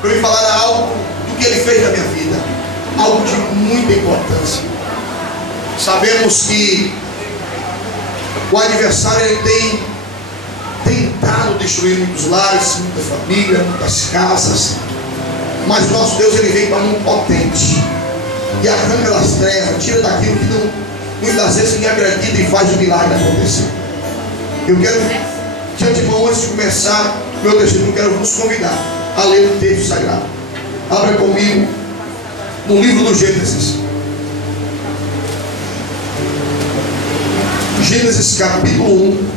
para me falar algo do que Ele fez na minha vida, algo de muita importância. Sabemos que o adversário ele tem tentado destruir muitos lares, muita família, muitas casas, mas nosso Deus ele vem para um potente e arranca das trevas, tira daquilo que não, muitas vezes me acredita e faz o milagre acontecer. Eu quero, de antemão, antes de começar meu testemunho, quero vos convidar a ler o texto sagrado. Abra comigo no livro do Gênesis. Gênesis capítulo 1,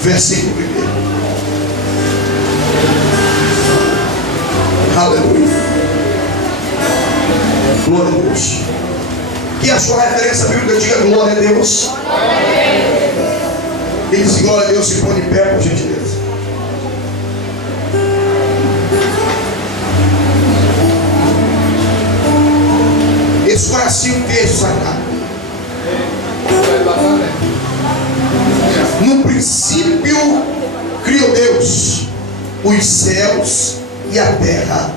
versículo 1. Aleluia. Glória a Deus. Que a sua referência bíblica diga glória a Deus. E diz glória a Deus, se põe de pé, por gentileza. Esse coração texto sagrado. No princípio criou Deus os céus e a terra.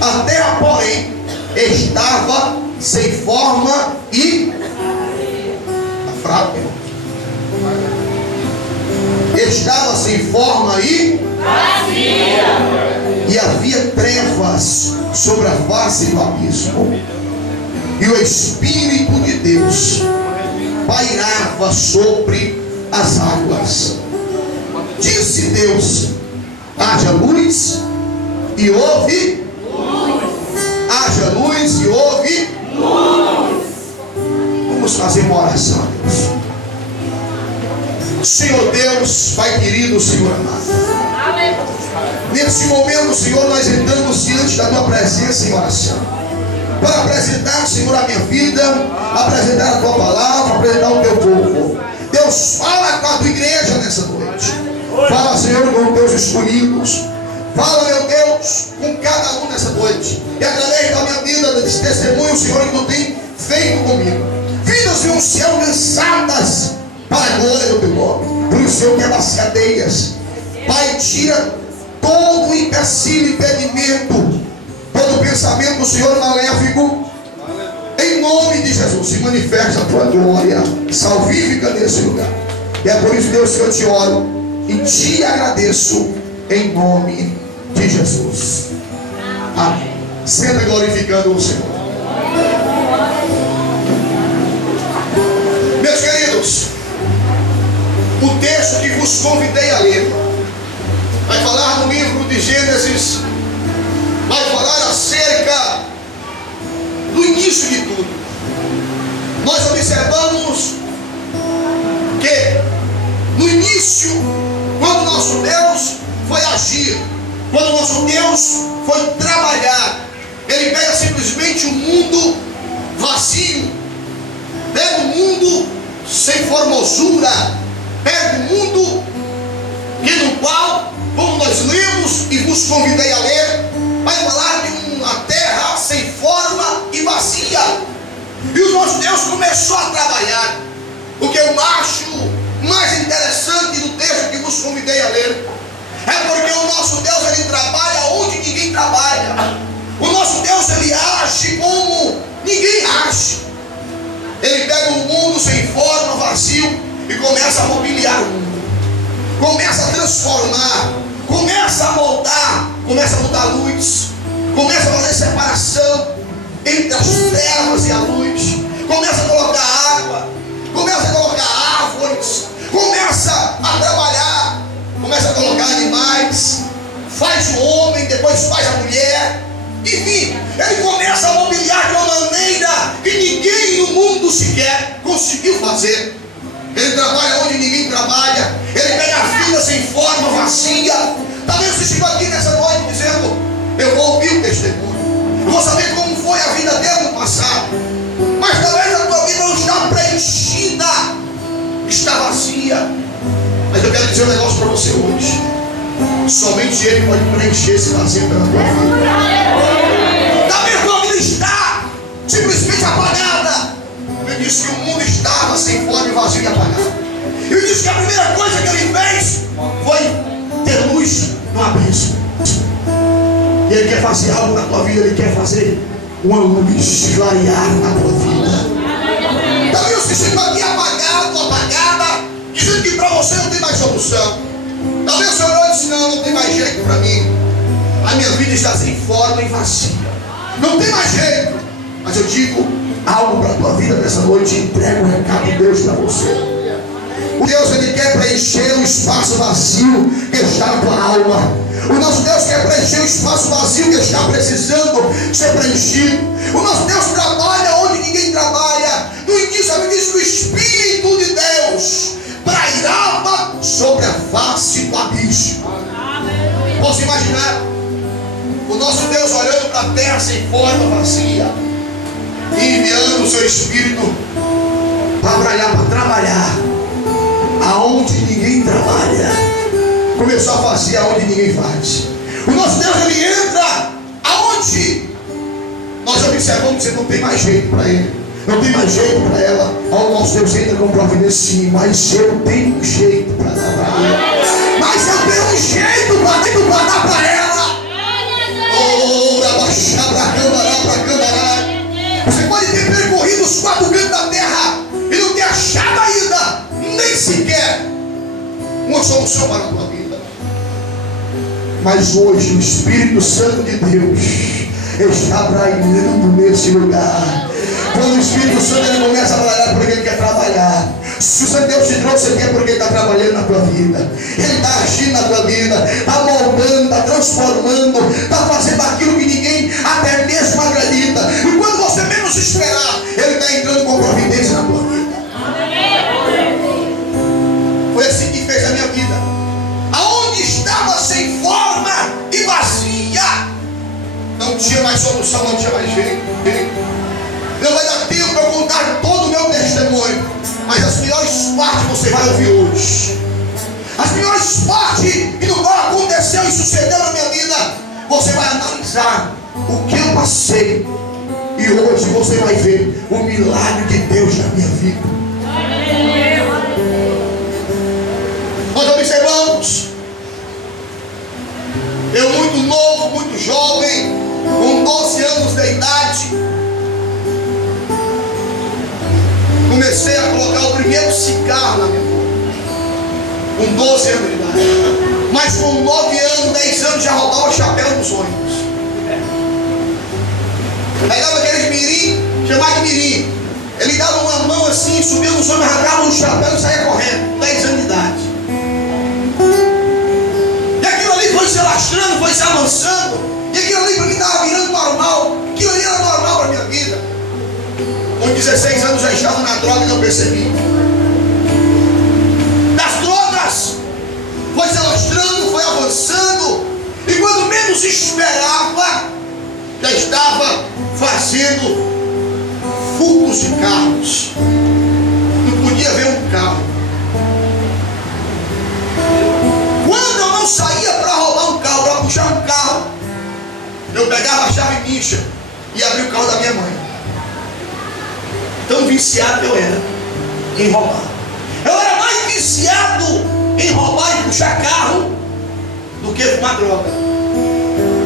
A terra, porém, estava sem forma e fraco. Estava sem forma e vazia. E havia trevas sobre a face do abismo. E o Espírito de Deus pairava sobre as águas. Disse Deus: haja luz, e houve luz. Haja luz e houve luz. Vamos fazer uma oração, Deus. Senhor Deus, Pai querido, Senhor amado, amém. Nesse momento, Senhor, nós entramos diante da Tua presença em oração, para apresentar, Senhor, a minha vida, apresentar a Tua palavra, apresentar o Teu povo. Deus, fala com a Tua igreja nessa noite. Fala, Senhor, com os Teus escolhidos. Fala, meu Deus, com cada um nessa noite. E através da minha vida, desse testemunho, Senhor, que Tu tem feito comigo. Vidas vão ser alcançadas para a glória do Teu nome. Por isso, Senhor, quebra as cadeias. Pai, tira todo empecilho, impedimento, todo pensamento, Senhor, maléfico. Em nome de Jesus, se manifesta a Tua glória salvífica nesse lugar. E é por isso, Deus, que eu te oro e te agradeço em nome de Jesus. Amém. Senta glorificando o Senhor. Meus queridos, o texto que vos convidei a ler vai falar no livro de Gênesis, vai falar acerca do início de tudo. Nós observamos que no início, quando nosso Deus foi agir, quando nosso Deus foi trabalhar, Ele pega simplesmente um mundo vazio, pega um mundo sem formosura, pega um mundo que no qual, como nós lemos e vos convidei a ler, vai falar de uma terra sem forma e vazia. E o nosso Deus começou a trabalhar. O que eu acho mais interessante do texto que vos convidei a ler é porque o nosso Deus ele trabalha onde ninguém trabalha. O nosso Deus ele age como ninguém age. Ele pega um mundo sem forma, vazio, e começa a mobiliar o mundo, começa a transformar, começa a moldar, começa a mudar a luz, começa a fazer separação entre as trevas e a luz, começa a colocar água, começa a colocar árvores, começa a trabalhar, começa a colocar animais, faz o homem, depois faz a mulher. Enfim, ele começa a mobiliar de uma maneira que ninguém no mundo sequer conseguiu fazer. Ele trabalha onde ninguém trabalha. Ele pega a vida sem forma, vazia. Talvez você chegou aqui nessa noite dizendo: eu vou ouvir o testemunho, eu vou saber como foi a vida dele no passado. Mas talvez a tua vida não está preenchida, está vazia. Mas eu quero dizer um negócio para você hoje: somente Ele pode preencher esse vazio pela tua vida. Talvez a tua vida está simplesmente apagada. Ele disse que o mundo estava sem forma e vazio e apagado. Ele disse que a primeira coisa que Ele fez foi ter luz no abismo. fazer algo na tua vida, Ele quer fazer uma luz clarear na tua vida. Talvez você se sinta aqui apagado, apagada, dizendo que para você não tem mais solução. Talvez o Senhor olhe e disse: não tem mais jeito para mim. A minha vida está sem forma e vazia. Não tem mais jeito. Mas eu digo algo para a tua vida nessa noite. Entrega o recado de Deus para você. O Deus, Ele quer preencher o espaço vazio que está na tua alma. O nosso Deus quer preencher o espaço vazio que está precisando ser preenchido. O nosso Deus trabalha onde ninguém trabalha. No início, a Bíblia diz que o Espírito de Deus pairava sobre a face do abismo. Posso imaginar o nosso Deus olhando para a terra sem forma, vazia, e enviando o seu Espírito para trabalhar aonde ninguém trabalha. Começou a fazer aonde ninguém faz. O nosso Deus, Ele entra aonde nós observamos que não tem mais jeito para ele, não tem mais jeito para ela. O nosso Deus entra com providência. Sim, mas eu tenho um jeito para dar para ela. Mas eu tenho um jeito para dar para ela. Você pode ter percorrido os 4 cantos da terra e não ter achado ainda nem sequer uma solução para a tua vida. Mas hoje o Espírito Santo de Deus está trabalhando nesse lugar. Quando o Espírito Santo ele começa a trabalhar, porque Ele quer trabalhar. Se o Senhor Deus te trouxe aqui é porque Ele está trabalhando na tua vida. Ele está agindo na tua vida, está moldando, está transformando, está fazendo aquilo que ninguém até mesmo acredita. E quando você menos esperar, Ele está entrando com providência na tua vida. Foi assim que fez a minha vida. Aonde estava sem forma e vazia, não tinha mais solução, não tinha mais jeito. Não vai dar tempo para eu contar todo o meu testemunho, mas as melhores partes você vai ouvir hoje. As melhores partes que no qual aconteceu e sucedeu na minha vida, você vai analisar o que eu passei. E hoje você vai ver o milagre de Deus na minha vida. Nós observamos, eu muito novo, muito jovem, com 12 anos de idade, comecei a colocar o primeiro cigarro na minha boca, com 12 anos de idade. Mas com 9 anos, 10 anos, já roubava chapéu nos ônibus. Pegava aqueles mirim, chamava de mirim. Ele dava uma mão assim, subia no ônibus, arrancava um chapéu e saía correndo, 10 anos de idade. E aquilo ali foi se alastrando, foi se avançando. E aquilo ali para mim estava virando normal. Aquilo ali era normal para a minha vida. Com 16 anos já estava na droga e não percebi. Das drogas, foi se alastrando, foi avançando. E quando menos esperava, já estava fazendo furtos de carros. Não podia ver um carro. Quando eu não saía para roubar um carro, para puxar um carro, eu pegava a chave mincha e abria o carro da minha mãe. Tão viciado eu era em roubar. Eu era mais viciado em roubar e puxar carro do que fumar droga.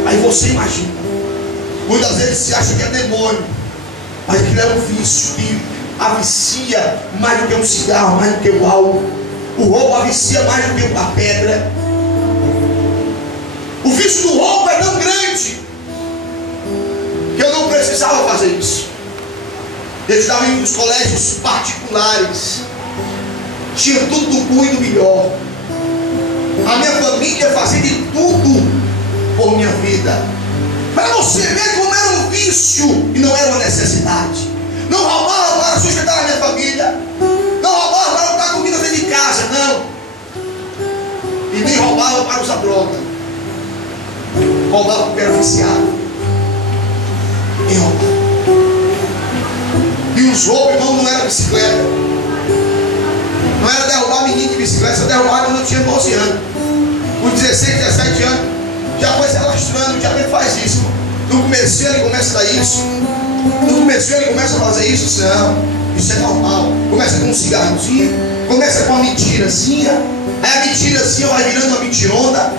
Aí você imagina, muitas vezes se acha que é demônio, mas aquilo é um vício que avicia mais do que um cigarro, mais do que o álcool. O roubo avicia mais do que a pedra. O vício do roubo é tão grande que eu não precisava fazer isso. Eu estava indo nos colégios particulares, tinha tudo do bom e do melhor. A minha família fazia de tudo por minha vida. Para você ver como era um vício e não era uma necessidade. Não roubava para sustentar a minha família, não roubava para botar comida dentro de casa, não. E nem roubava para usar droga. Roubava porque era viciado em roubar. E os roubos, irmão, não era bicicleta. Não era derrubar menino de bicicleta. Eu derrubava quando eu tinha 12 anos. Com 16, 17 anos, já foi se alastrando, já nem faz isso. No começo ele começa a dar isso. No começo ele começa a fazer isso. Não, isso é normal. Começa com um cigarrozinho, começa com uma mentirazinha. Aí a mentirazinha vai virando uma mentirona.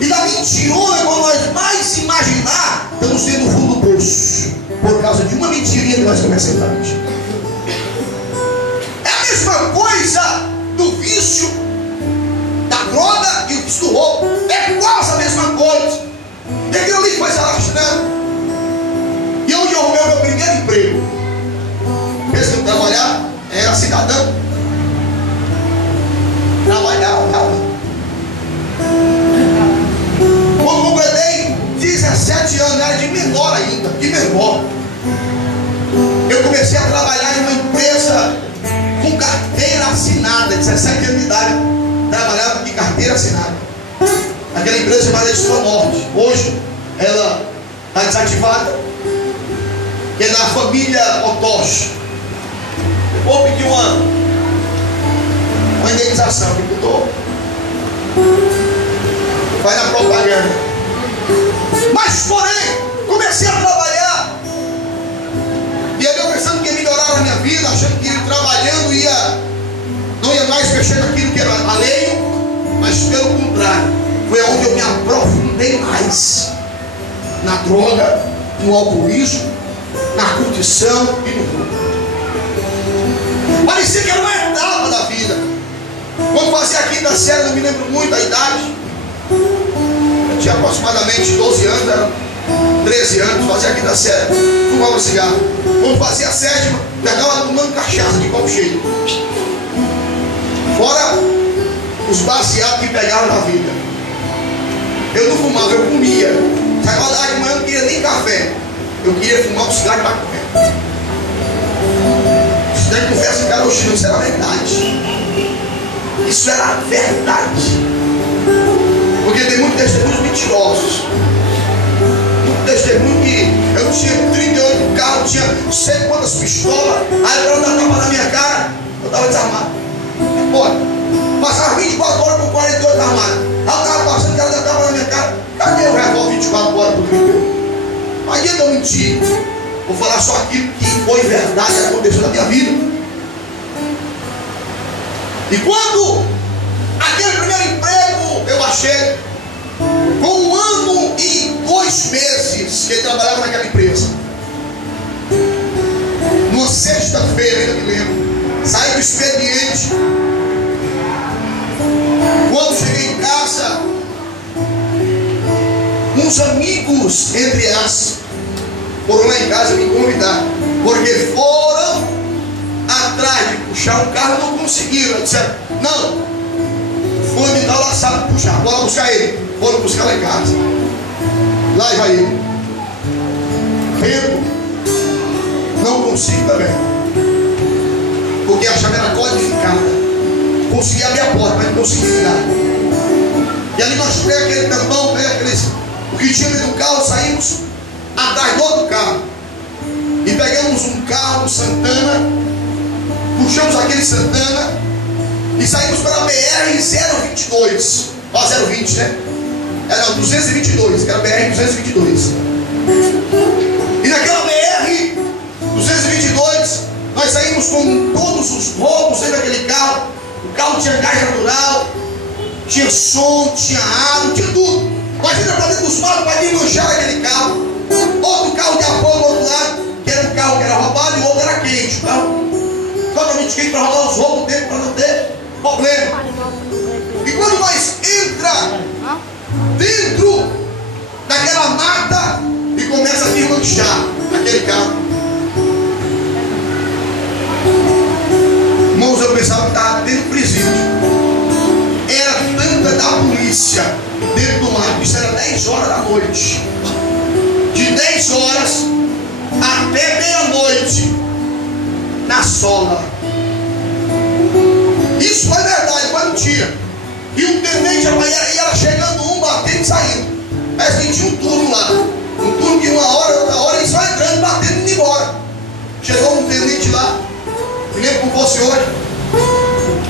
E da mentirona, quando nós mais imaginar, estamos tendo o fundo do bolso, por causa de uma mentirinha que nós começamos a mentir. É a mesma coisa do vício da droga e o vício do roubo. É quase a mesma coisa. E aquilo ali foi se alastrando. E onde eu arrumei o meu primeiro emprego? Pensa que eu trabalhava, era cidadão. Trabalhava. Quando completei 17 anos, era de menor ainda, de menor. Eu comecei a trabalhar em uma empresa com carteira assinada, 17 anos de idade. Trabalhava de carteira assinada. Aquela empresa chamada Extranorte. Hoje ela está desativada. Que é da família Otoshi. Eu vou pedir uma indenização que mudou. Vai na propaganda. Mas porém, comecei a trabalhar. E aí eu pensando que ia melhorar a minha vida, achando que trabalhando não ia mais mexer naquilo que era alheio, mas pelo contrário, foi onde eu me aprofundei mais na droga, no alcoolismo, na curtição e no roubo. Parecia que era uma etapa da vida. Quando fazia a quinta série, não me lembro muito a idade, eu tinha aproximadamente 12 anos, era 13 anos, fazia a quinta série, fumava cigarro. Quando fazia a sétima, já estava tomando cachaça de copo cheio. Fora os baseados que pegaram na vida. Eu não fumava, eu comia. Chegava da manhã, eu não queria nem café. Eu queria fumar um cigarro de maconha. Isso daí conversa em carochinho, isso era verdade. Isso era verdade. Porque tem muitos testemunhos mentirosos. Muito testemunho que eu tinha 38 carros, tinha não sei quantas pistolas. Aí ela dava tapa na minha cara, eu estava desarmado. Olha, passava 24 horas com 48 armados. Aí eu estava passando, ela dava tapa na minha cara. Cadê o revólver 24 horas por 38? Não adianta eu mentir. Vou falar só aquilo que foi verdade que aconteceu na minha vida. E quando aquele primeiro emprego eu achei, com 1 ano e 2 meses que ele trabalhava naquela empresa, numa sexta-feira, ainda me lembro, saí do expediente. Quando cheguei em casa, uns amigos, entre aspas, foram lá em casa me convidar, porque foram atrás de puxar um carro, não conseguiram. Disseram, não, foi me dar lá, sabe puxar, bora buscar ele. Foram buscar lá em casa. Lá vai ele. Bebo, não consigo também, porque a chave era codificada. Consegui abrir a porta, mas não consegui ligar. E ali nós pegamos aquele tampão, o que tinha dentro do carro, saímos atrás do outro carro. E pegamos um carro Santana, puxamos aquele Santana e saímos pela BR-022. Ó, 020, né? Era 222, que era BR-222. E naquela BR-222, nós saímos com todos os roubos dentro daquele carro. O carro tinha gás natural, tinha som, tinha água, tinha tudo. Nós entramos para dentro dos matos para desmanchar aquele carro. Outro carro de apoio do outro lado, que era um carro que era roubado e o outro era quente. O carro totalmente quente para rodar os roubos dentro, para não ter problema. E quando nós entramos dentro daquela mata e começa a desmanchar aquele carro, irmãos, eu pensava que estava dentro do presídio. Era tanta da polícia dentro do mato. Isso era 10 horas da noite. De 10 horas até meia-noite na sola. Isso foi verdade, foi mentira. E o tenente ia chegando um, batendo e saindo. Mas que tinha um turno lá. Um turno de 1 hora, outra hora, e só entrando, batendo e indo embora. Chegou um tenente lá, me lembro como fosse hoje.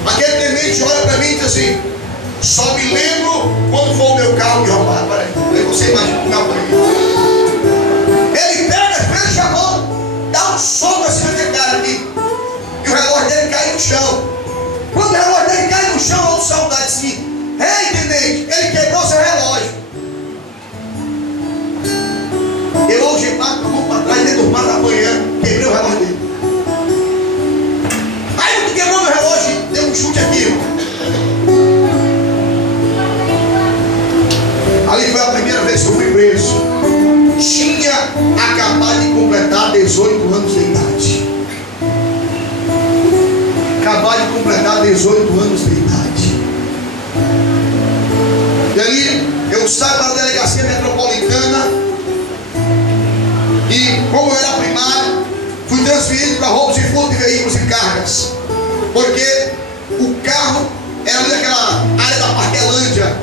Aquele tenente olha para mim e diz assim: só me lembro quando foi o meu carro me roubar. Aí você imagina como é o caminho. Ele pega, fecha a mão, dá um soco assim naquele cara aqui, e o relógio dele cai no chão. Quando o relógio dele cai no chão, o soldado assim: ei, tenente, ele quebrou seu relógio. acabado de completar 18 anos de idade. Acabado de completar 18 anos de idade. E ali eu saio para a delegacia metropolitana. E como eu era primário, fui transferido para roubos e furto de veículos e cargas. Porque o carro era ali naquela área da Parquelândia.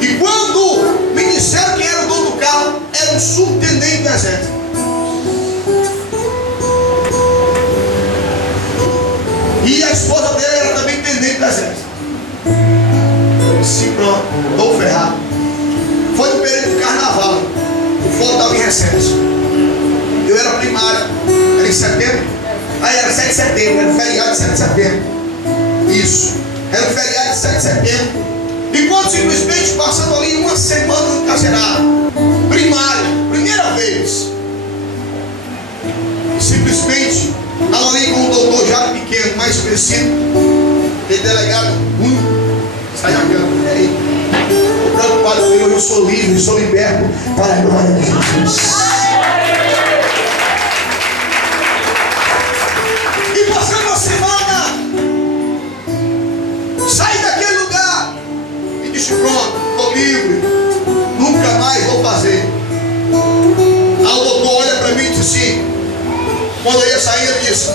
E quando me disseram quem era o dono do carro, era um subtenente do exército. E a esposa dele era também tenente do exército. Eu disse, pronto, estou ferrado. Foi no período do carnaval. O fogo estava em recesso. Eu era primário, era em setembro. Aí era 7 de setembro, era o feriado de 7 de setembro. Isso, era o feriado de 7 de setembro. E quando simplesmente passando ali uma semana encarcerado, primário, primeira vez, simplesmente estava ali com o doutor Jário Pequeno, mais conhecido, de delegado único, sai da cama, e aí? Estou preocupado com ele, eu sou livre, sou liberto para a glória de Jesus. E passando uma semana, saí daquele lugar e disse, pronto, estou livre, nunca mais vou fazer. Aí o doutor olha para mim e disse assim, quando eu ia sair, ele disse,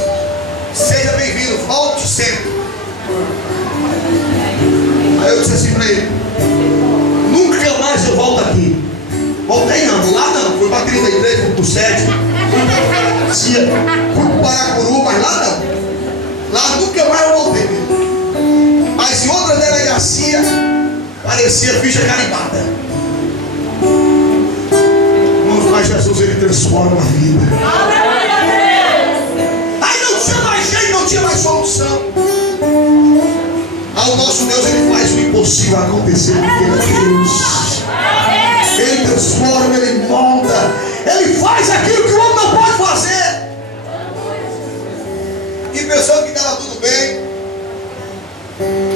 seja bem-vindo, volte sempre. Aí eu disse assim para ele, nunca mais eu volto aqui. Voltei não, lá não, fui para 33, fui para o 7, fui para Paracuru, mas lá não. Lá nunca mais eu voltei mesmo. Mas em outra delegacia, parecia ficha carimbada. Mas Jesus, ele transforma a vida. Aí não tinha mais jeito, não tinha mais solução. Aí o nosso Deus, ele faz o impossível acontecer, porque ele é Deus. Ele transforma, ele molda, ele faz aquilo que o homem não pode fazer. E pensando que estava tudo bem,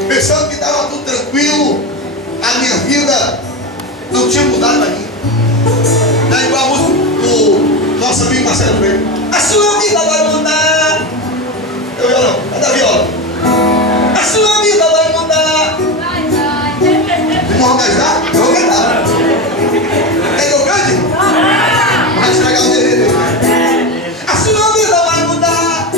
pensando que estava tudo tranquilo, a minha vida não tinha mudado ainda. Não é igual a música do nosso amigo Marcelo Freire. A sua vida vai mudar. Eu violão, cadê a viola? A sua vida vai mudar. Não vou me ajudar? Eu vou cantar. É que eu cante? Vai estragar o dedo. A sua vida vai mudar.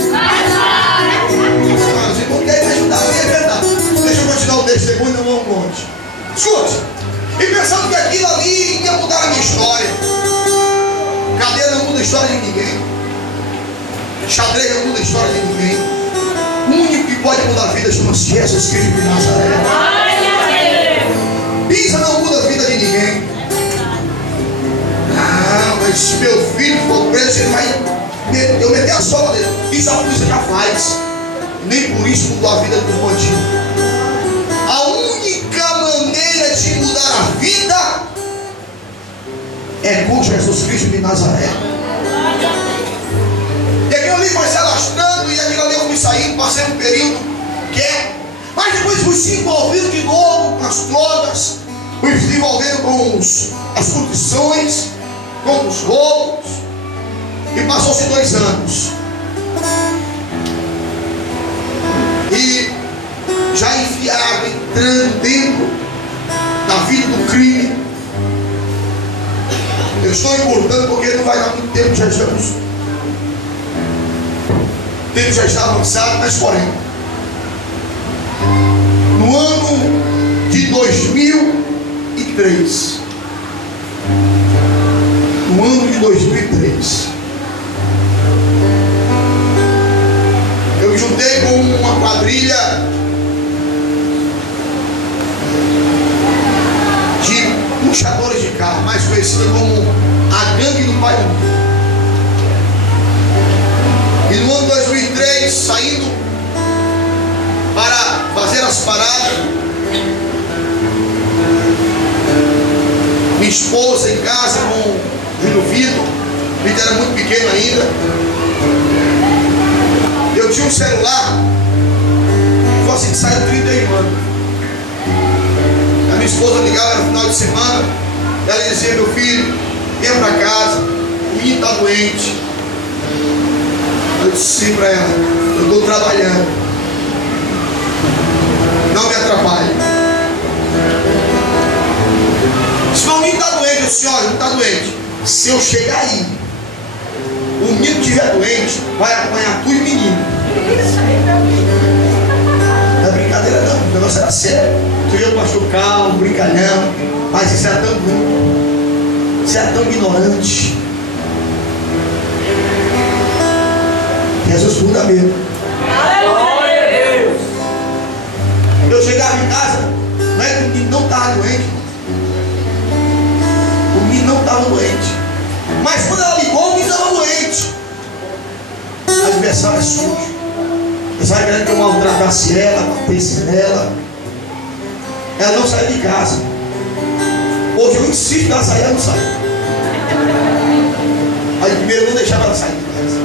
Os irmãos querem me ajudar, eu ia cantar. Deixa eu continuar o texto segundo, eu vou um monte. Escute. E pensando que aquilo ali ia mudar a minha história. Cadeira não muda a história de ninguém. Xadrez não muda a história de ninguém. O único que pode mudar a vida chama-se Jesus Cristo de Nazaré. Pisa não muda a vida de ninguém. Ah, mas se meu filho for preso, ele vai eu meter a sola dele. Isso a polícia já faz. Nem por isso mudou a vida dos bandidos. A única maneira de mudar a vida é com Jesus Cristo de Nazaré. E aquilo ali foi se alastrando, e aquilo ali eu fui saindo, passei um período quieto, mas depois fui se envolvendo de novo com as drogas, fui se envolvendo com as condições, com os roubos, e passou-se 2 anos. E já enfiado, entrando dentro da vida do crime. Eu estou encurtando porque não vai dar muito tempo, já estamos. O tempo já está avançado, mas porém, no ano de 2003, eu me juntei com uma quadrilha de puxadores de carro, mais conhecida como a gangue do Pai. E no ano 2003, saindo para fazer as paradas, minha esposa em casa com o Júlio Vitor, o Vitor era muito pequeno ainda. Eu tinha um celular, foi assim que saiu 31 anos. A minha esposa ligava no final de semana, ela dizia, meu filho, venha para casa, menino está doente. Eu disse para ela: eu estou trabalhando, não me atrapalhe. Se o menino está doente, eu disse: olha, não está doente. Se eu chegar aí, o menino que estiver doente, vai apanhar tu e o menino. Não é brincadeira não, o negócio era sério. Tu ia machucar, um brincalhão, mas isso era tão ruim, isso era tão ignorante. Jesus muda mesmo. Eu chegava em casa, não é que o menino não estava doente, o menino não estava doente, mas quando ela ligou, o menino estava doente. A adversária é sujo. A adversária querendo que eu maltratasse ela, batesse nela. Ela não saiu de casa. Hoje eu insisto que ela sair, ela não sai. Aí primeiro eu não deixava ela sair de casa,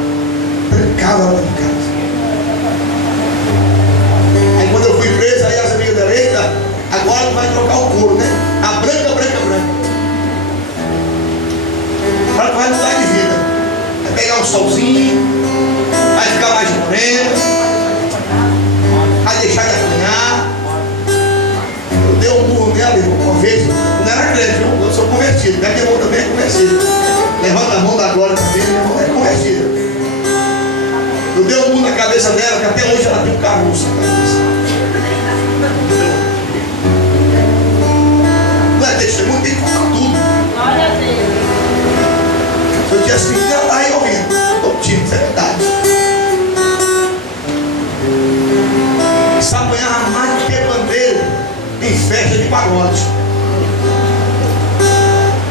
trancava ela de casa. Aí quando eu fui preso, aí as amigas dela: eita, agora tu vai trocar o couro, né? A branca, branca, branca. Agora tu vai mudar de vida. Vai pegar um solzinho, vai ficar mais morena, vai deixar de apanhar. Eu dei um burro nela, uma vez, não era crente, eu sou convertido, minha irmã também é convertida. Levanta a mão da glória também, minha irmã é convertida. Eu dei um burro na cabeça dela, que até hoje ela tem um carroço na cabeça. Não é testemunho, tem que contar tudo. Glória a Deus. Se eu tivesse pedido, ela estava aí ouvindo. Estou mentindo, isso é verdade. Isso apanhava mais do que bandeira em festa de pagode.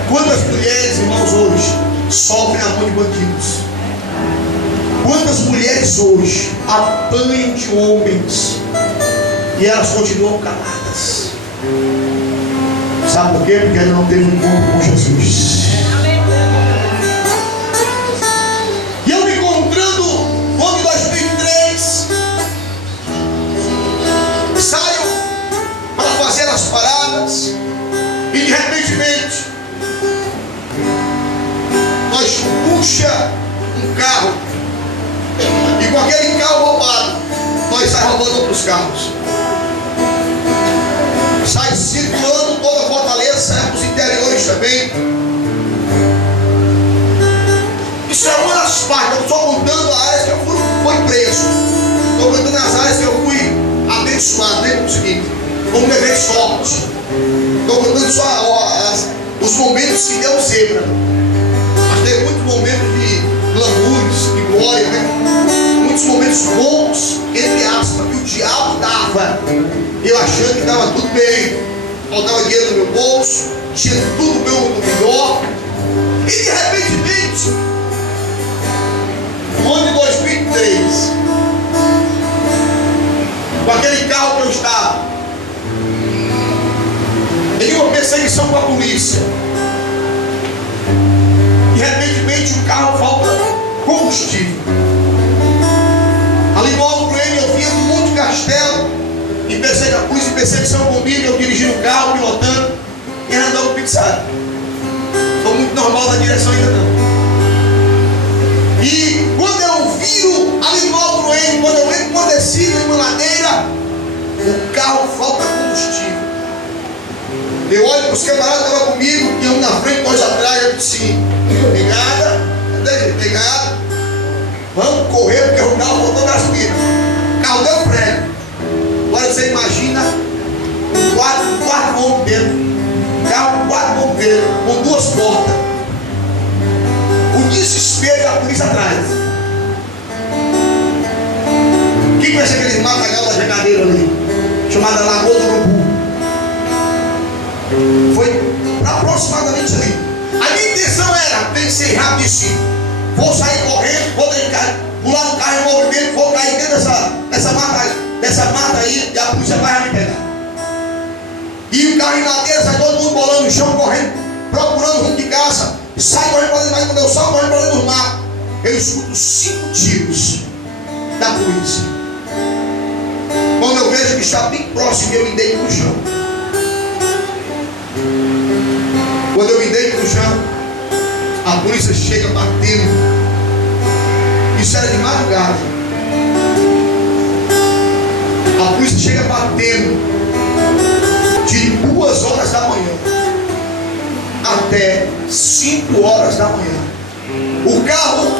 Quantas mulheres, irmãos, hoje sofrem a mão de bandidos? Quantas mulheres hoje apanham de homens e elas continuam caladas? Sabe por quê? Porque ela não teve um encontro com Jesus. E eu me encontrando no ano de 2003, saio para fazer as paradas e de repente nós puxa um carro e com aquele carro roubado nós saímos roubando outros carros, sai circulando toda a Fortaleza, sai para os interiores também. Isso é uma das partes. Eu estou contando as áreas que eu fui preso, estou contando as áreas que eu fui abençoado, né? Como o seguinte, como levei sorte. Estou contando só os momentos que deu zebra, mas teve muitos momentos de glamours, de glória, né? Muitos momentos bons, entre aspas, que o diabo dava, eu achando que estava tudo bem, faltava dinheiro no meu bolso, tinha tudo meu melhor, e de repente, no ano de 2003, com aquele carro que eu estava, em uma perseguição com a polícia, de repente o carro falta combustível. Ali no Alto Goiânia eu via um monte de castelo, e a polícia em perseguição comigo, eu dirigindo o carro, pilotando, e ela andando pizzado. Estou muito normal da direção ainda não. E quando eu viro ali no Alto Goiânia, quando eu entro com uma descida em uma ladeira, o carro falta combustível. Eu olho para os camaradas que estavam comigo, e um na frente, dois atrás, eu disse assim: pegada, vamos correr, porque o carro voltou gasolina. O carro deu prego. Agora você imagina um quarto bombeiro, um carro com 4 bombeiros, com 2 portas, o desespero da polícia atrás. O que vai ser aquele matagal da Jangadeira ali, chamada Lagoa do Urubu? Foi aproximadamente ali. A minha intenção era, pensei rapidinho, vou sair correndo, vou brincar, pular no carro em movimento, vou cair dentro dessa mata aí, e a polícia vai me pegar. E o carro em ladeira, sai todo mundo bolando no chão, correndo, procurando rumo de casa, sai correndo para dentro, mas quando eu saio correndo para dentro do mato, eu escuto 5 tiros da polícia. Quando eu vejo que está bem próximo, eu me deito no chão. Quando eu me deito no chão, A polícia chega batendo. Isso era de madrugada. A polícia chega batendo de 2 horas da manhã até 5 horas da manhã. O carro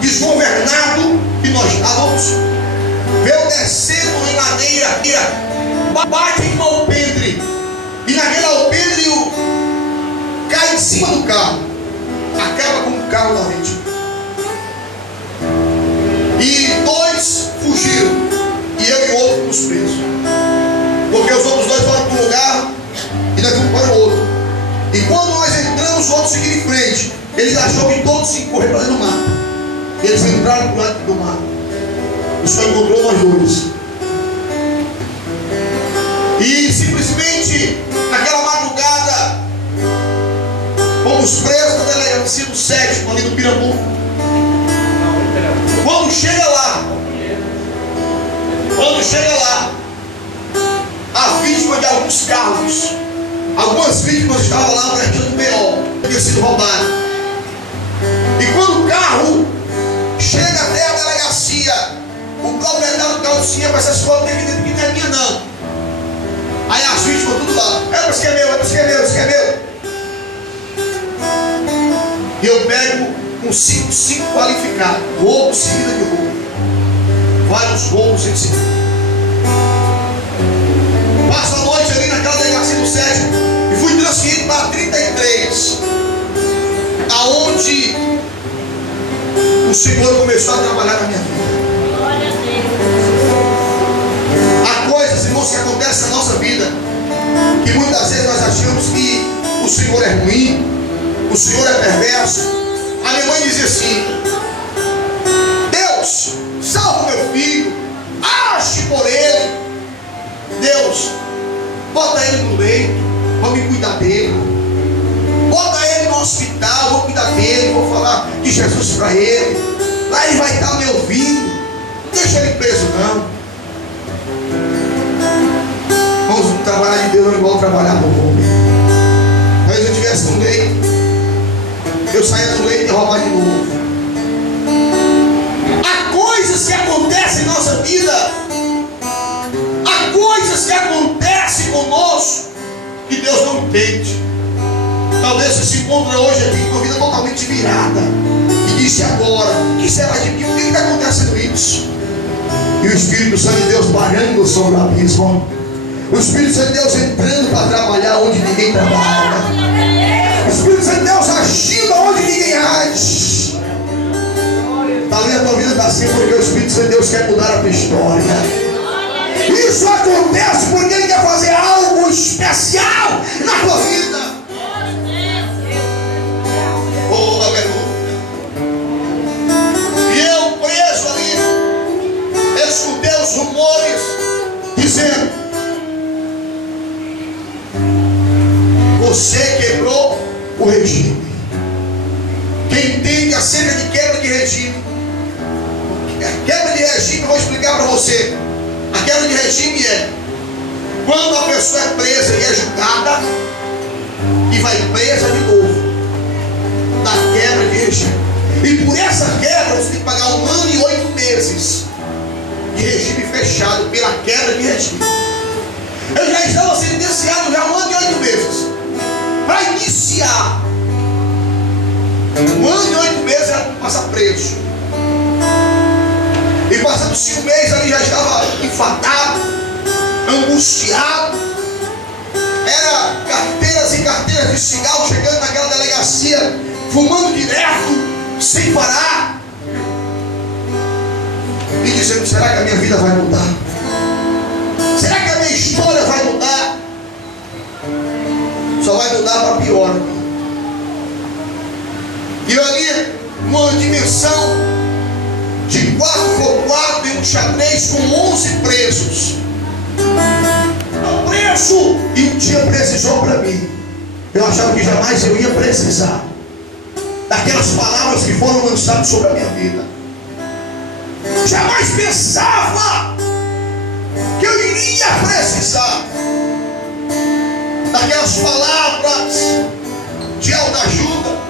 desgovernado que nós estávamos veio descendo em ladeira, bate em um alpendre, e naquele alpendre cai em cima do carro, acaba com o carro da vítima. E 2 fugiram, e eu e o outro fomos presos, porque os outros 2 foram para um lugar e nós fomos para o outro. E quando nós entramos, os outros seguiram em frente. Eles acharam que todos se correram para dentro do mar. Eles entraram para o lado do mar. O Senhor encontrou nós 2. E simplesmente, naquela madrugada, fomos presos na delegacia do 7º, ali no Pirambu. Quando chega lá, a vítima de alguns carros, algumas vítimas estavam lá prestando BO, tinha sido roubado. E quando o carro chega até a delegacia, o proprietário do carro disse: essas fotos aqui dentro que não é minha não. Aí as vítimas tudo lá: isso que é meu, isso que é meu, isso que é meu. E eu pego um 5 qualificado, roubo seguida de roubo, vários roubos em seguida. Passo a noite ali naquela delegacia do 7º e fui transferido para 33, aonde o Senhor começou a trabalhar na minha vida. Glória a Deus. Há coisas, irmãos, que acontecem na nossa vida que muitas vezes nós achamos que o Senhor é ruim, o Senhor é perverso. A minha mãe dizia assim: Deus, salva meu filho, ache por ele. Deus, bota ele no leito, vamos cuidar dele. Bota ele no hospital, vou cuidar dele, vou falar de Jesus para ele. Lá ele vai estar me ouvindo. Não deixa ele preso não. Vamos trabalhar de Deus, não é igual trabalhar no mundo. Mas se eu estivesse no leito, eu saía do leito e roubar de novo. Há coisas que acontecem em nossa vida, há coisas que acontecem conosco que Deus não entende. Talvez você se encontre hoje aqui com a vida totalmente virada e disse: agora, o que será de mim? Por que está acontecendo isso? E o Espírito Santo de Deus parando sobre o abismo, o Espírito Santo de Deus entrando para trabalhar onde ninguém trabalha, o Espírito Santo de Deus agindo onde ninguém age. Talvez a tua vida está assim porque o Espírito Santo de Deus quer mudar a tua história. Isso acontece porque Ele quer fazer algo especial na tua vida. Oh, aleluia. E eu preso ali, escutei os rumores dizendo: você quebrou o regime. Quem entende acerca de quebra de regime, quebra de regime, eu vou explicar para você. A quebra de regime é quando a pessoa é presa e é julgada e vai presa de novo. Da quebra de regime. E por essa quebra você tem que pagar 1 ano e 8 meses de regime fechado pela quebra de regime. Eu já estava sentenciado já 1 ano e 8 meses para iniciar. 1 ano e 8 meses era para passar preso. E passando 5 meses ali já estava enfadado, angustiado. Era carteiras e carteiras de cigarro chegando naquela delegacia, fumando direto, sem parar. E dizendo: será que a minha vida vai mudar? Será que a minha história vai mudar? Só vai mudar para pior. E eu ali, numa dimensão de 4x4 em um xadrez com 11 presos. Preso! E um dia precisou para mim. Eu achava que jamais eu ia precisar daquelas palavras que foram lançadas sobre a minha vida. Jamais pensava que eu iria precisar daquelas palavras de autoajuda,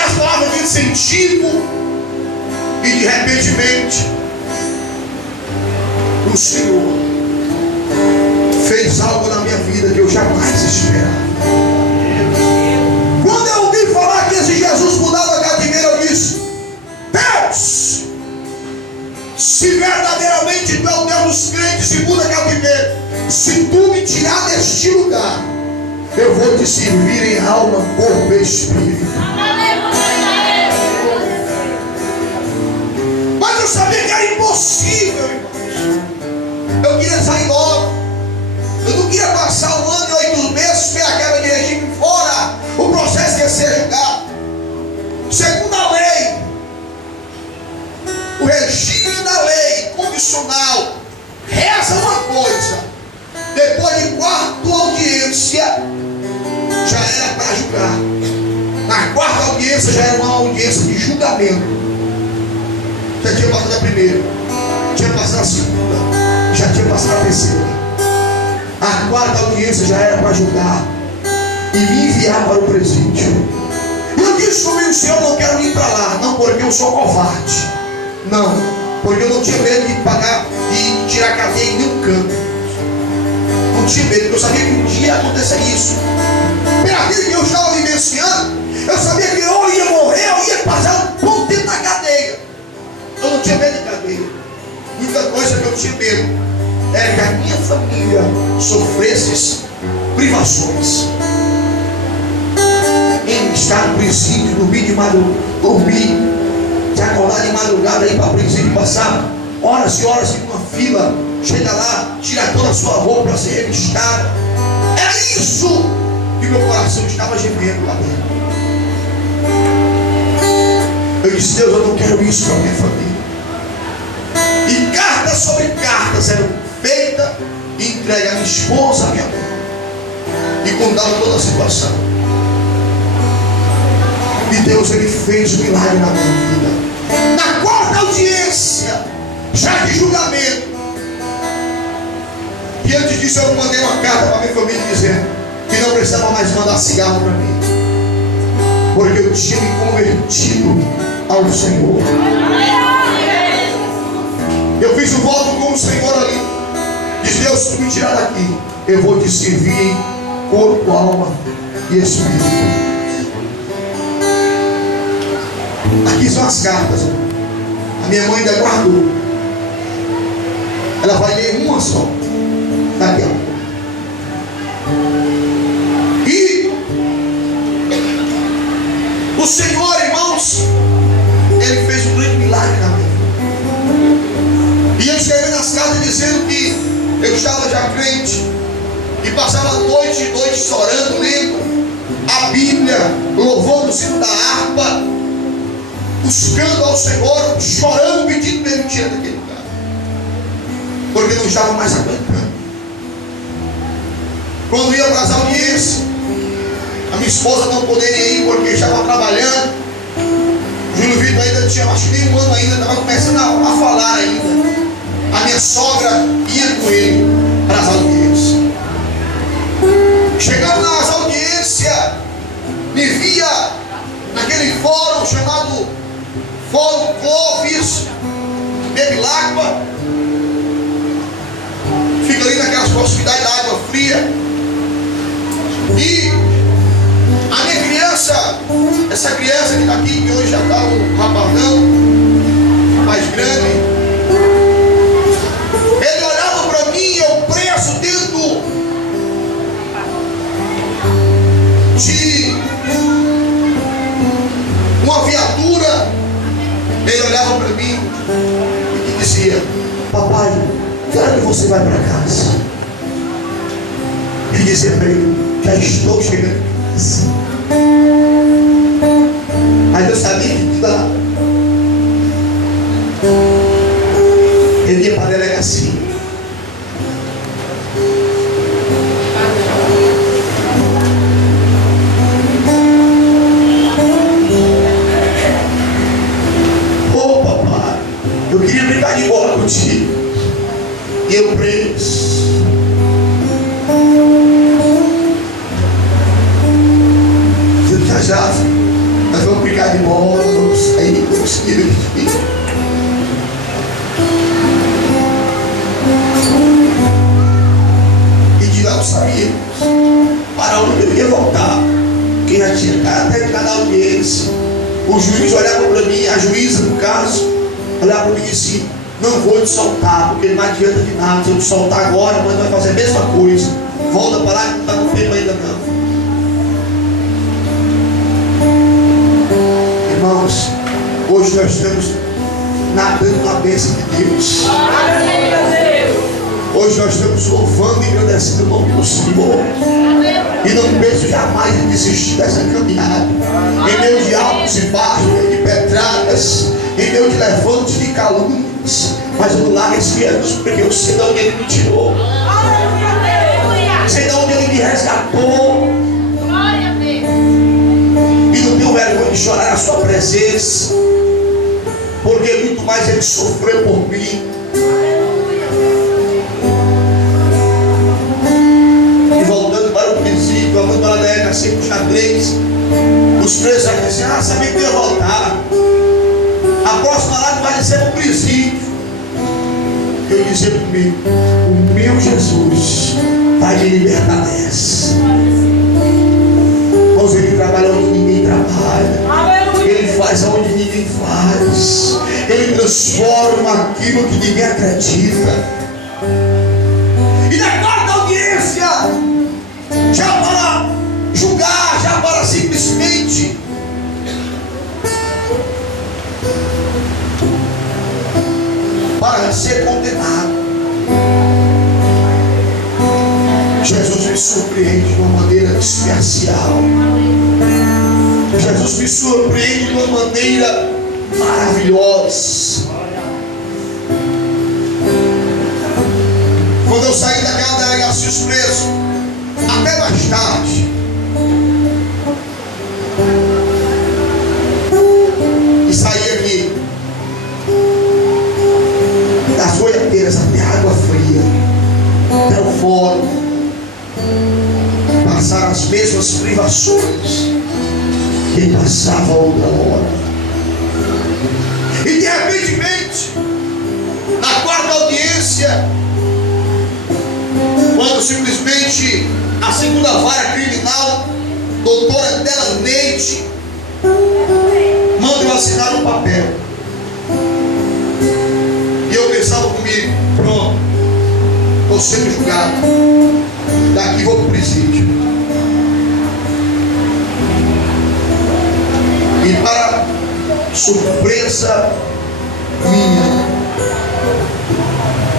as palavras de incentivo, e de repente o Senhor fez algo na minha vida que eu jamais esperava. Quando eu ouvi falar que esse Jesus mudava cativeiro, eu disse: Deus, se verdadeiramente tu é o Deus dos crentes e muda cativeiro, se tu me tirar deste lugar, eu vou te servir em alma, corpo e espírito. Mas eu sabia que era impossível, irmãos. Eu queria sair logo. Eu não queria passar 1 ano e 8 meses pela quebra de regime fora. O processo ia ser julgado. Segundo a lei, o regime da lei condicional reza uma coisa: depois de 4ª audiência já era para julgar. Na 4ª audiência já era uma audiência de julgamento. Já tinha passado a primeira, tinha passado a segunda, já tinha passado a terceira. A 4ª audiência já era para julgar e me enviar para o presídio. Eu disse comigo: Senhor, eu não quero ir para lá, não porque eu sou covarde, não, porque eu não tinha medo de pagar, de tirar a cadeia em nenhum canto. Não tinha medo, porque eu sabia que um dia ia acontecer isso. Pela vida que eu estava vivenciando, eu sabia que eu ia morrer, eu ia passar um bom tempo na cadeia. Eu não tinha medo de cadeia. A única coisa que eu tinha medo era que a minha família sofresse privações. Em estar no presídio, dormir de madrugada, de acordar de madrugada, ir para o presídio, passar horas e horas em uma fila, chega lá, tira toda a sua roupa para ser revistada. Era isso que meu coração estava gemendo lá dentro. Eu disse: Deus, eu não quero isso para a minha família. E cartas sobre cartas eram feitas e entregues à minha esposa, à minha mãe, e contava toda a situação. E Deus, Ele fez um milagre na minha vida. Na 4ª audiência, já de julgamento, e antes disso eu mandei uma carta para a minha família dizendo que não precisava mais mandar cigarro para mim, porque eu tinha me convertido ao Senhor. Eu fiz um voto com o Senhor ali. Diz: Deus, se tu me tirar daqui, eu vou te servir em corpo, alma e espírito. Aqui são as cartas. A minha mãe ainda guardou. Ela vai ler uma só. Daqui a pouco. E o Senhor, irmãos, Ele fez um grande milagre na minha vida. E eu escrevi nas cartas dizendo que eu estava já crente, e passava noite e noite chorando, lendo a Bíblia, louvando o sino da harpa, buscando ao Senhor, chorando, pedindo para Ele tirar daquele lugar, porque não estava mais aguentando. Quando ia para as audiências, a minha esposa não poderia ir porque estava trabalhando. Júlio Vitor ainda tinha, acho que nem 1 ano ainda, estava começando a falar ainda. A minha sogra ia com ele para as audiências. Chegando nas audiências, me via naquele fórum chamado Fórum Clóvis Bevilacqua. Fica ali naquelas proximidades da água fria. E a minha criança, essa criança que está aqui, que hoje já está um rapazão mais grande, ele olhava para mim, eu preso dentro de uma viatura. Ele olhava para mim e dizia: papai, que hora que você vai para casa? Ele dizia para ele: já estou chegando em casa. Mas eu sabia que tudo lá. Ele ia para a delegacia. Ô papai, eu queria brincar de bola contigo. E eu preso. Já, nós vamos brincar de sabia para onde eu ia voltar, porque já tinha até cada audiência. O juiz olhava para mim, a juíza no caso, olhava para mim e disse: não vou te soltar, porque não adianta de nada. Se eu te soltar agora, mas vai fazer a mesma coisa. Volta para lá que não está com tempo ainda não. Irmãos, hoje nós estamos nadando na bênção de Deus. Hoje nós estamos louvando e agradecendo o nome do Senhor. E não penso jamais em desistir dessa caminhada. Em meio de altos e baixos, em meio de pedradas, em meio de levantes de calúnias, mas eu não largo esse Jesus, porque eu sei de onde Ele me tirou. Sei de onde Ele me resgatou. E não tenho vergonha de chorar na sua presença, porque muito mais Ele sofreu por mim. E voltando para o princípio, voltando para a delegacia com xadrez, os presos aqui dizem: ah, sabia que eu ia voltar. A próxima lá vai ser no presídio. Eu dizia comigo: o meu Jesus vai me libertar dessa. Mas Ele trabalha onde ninguém trabalha. Ele faz onde ninguém faz. Ele transforma aquilo que ninguém acredita. E na quarta audiência, já para julgar, já para simplesmente para ser condenado, Jesus me surpreende de uma maneira especial. Jesus me surpreende de uma maneira maravilhosa. Quando eu saí daquela delegacia, os presos, até mais tarde, e saí aqui das boiadeiras até água fria, até o fórum, passar as mesmas privações que passava outra hora. E de repente, na quarta audiência, quando simplesmente a segunda vara criminal, doutora Dela Neide, manda eu assinar um papel. E eu pensava comigo: pronto, estou sendo julgado, daqui vou para o presídio. E para surpresa minha,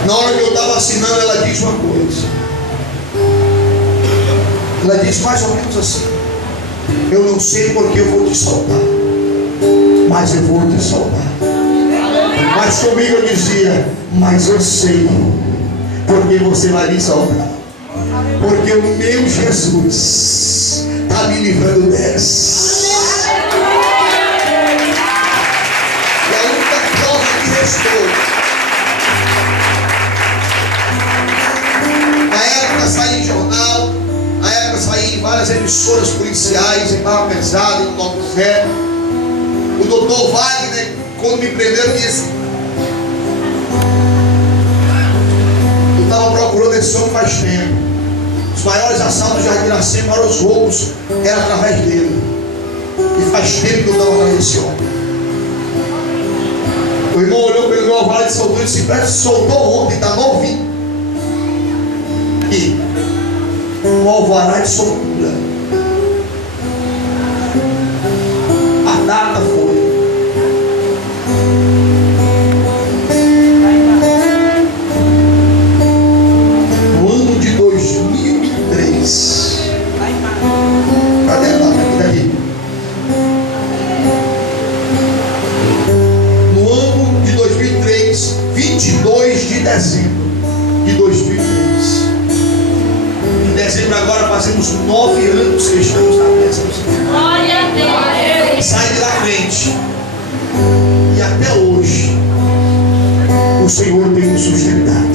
na hora que eu estava assinando, ela diz uma coisa. Ela diz mais ou menos assim: eu não sei porque eu vou te soltar, mas eu vou te soltar. Mas comigo eu dizia: mas eu sei porque você vai me soltar, porque o meu Jesus está me livrando dessa. E a única prova que restou, na época saí em jornal, na época saí em várias emissoras policiais, em Barra Pesada, em Nova Zé. O doutor Wagner, quando me prenderam, disse: eu estava procurando esse homem faz tempo. Os maiores assaltos de Iracema, os maiores roubos eram através dele. E faz tempo que eu estava atrás desse homem. O irmão olhou, pegou a vara de soltou e disse: soltou ontem, está novinho. E o alvará de soltura. A data foi no ano de 2003. Cadê a data? Aqui, daqui. No ano de 2003, 22 de dezembro de 2003. Em dezembro agora fazemos 9 anos que estamos na bênção do Senhor. Glória a Deus. Sai de lá frente. E até hoje o Senhor tem nos sustentado.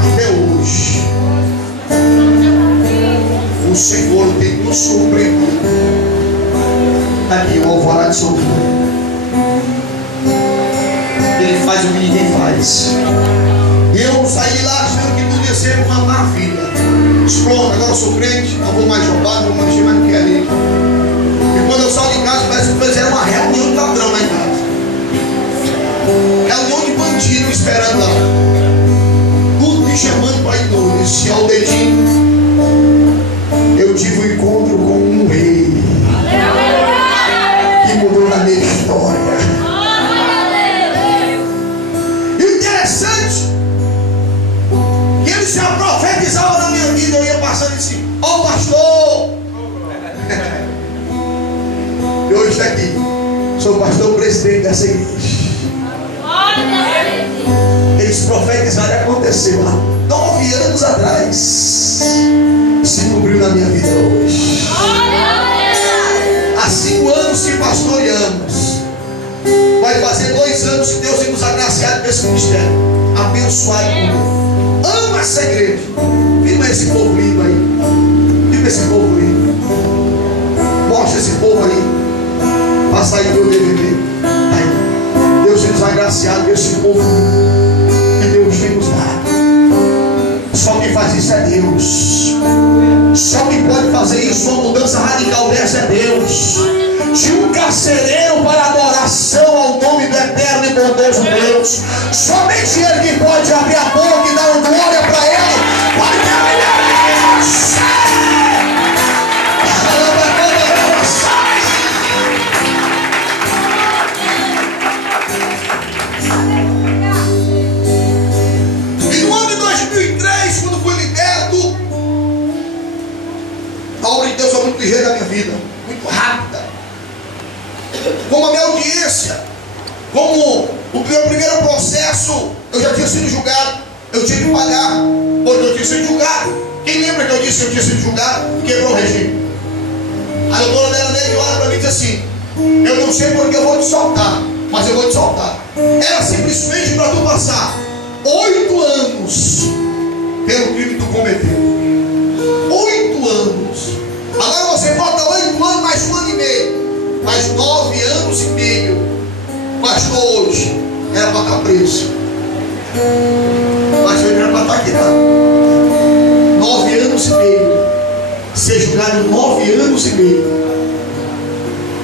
Até hoje o Senhor tem nos surpreendido. aqui, o alvorada de Socorro. Ele faz o que ninguém faz. Eu saí lá achando que tudo ia ser uma maravilha. Pronto, agora eu sou crente, não vou mais jogar, não vou mais mexer, mas não quero ir. E quando eu saio de casa, parece que fizeram uma reunião de ladrão lá em casa. Reunião de bandido esperando lá. Tudo me chamando para ir doido. Esse é o dedinho. Eu tive um encontro com um rei que mudou na minha história. E o interessante que ele já profetizava na minha vida. Eu ia passando assim: ó, pastor. E hoje está aqui. Sou pastor presidente dessa igreja. Eles profetizaram e aconteceu há 9 anos atrás. Se cumpriu na minha vida hoje. Há 5 anos que pastoreamos. Vai fazer 2 anos que Deus tem nos agraciado nesse ministério. Abençoado por Deus. Ama essa igreja. Viva esse povo lindo aí. Viva esse povo lindo. Mostra esse povo aí. Passa aí meu DVD. Aí. Deus tem nos agraciado esse povo que Deus tem nos dado. Só quem faz isso é Deus. Só quem pode fazer isso, uma mudança radical dessa é Deus. De um carcereiro para adoração ao nome do eterno e bondoso Deus. Somente Ele que pode abrir a boca e dar uma glória para Ele. Porque Ele merece. E no ano de 2003, quando fui liberto, a obra de Deus foi muito ligeira na minha vida, muito rápida. Como a minha audiência, como o meu primeiro processo, eu já tinha sido julgado, eu tinha que pagar, porque eu tinha sido julgado. Quem lembra que eu disse que eu tinha sido julgado e quebrou o regime? A doutora dela veio olha para mim e disse assim: eu não sei porque eu vou te soltar, mas eu vou te soltar. Era simplesmente para tu passar 8 anos pelo crime que tu cometeu. 8 anos. Agora você bota 8 anos mais 1 ano e meio. Mais 9 anos e meio. Pastor, hoje era para estar preso. Mas ele era para estar aqui, tá? 9 anos e meio. Ser julgado 9 anos e meio.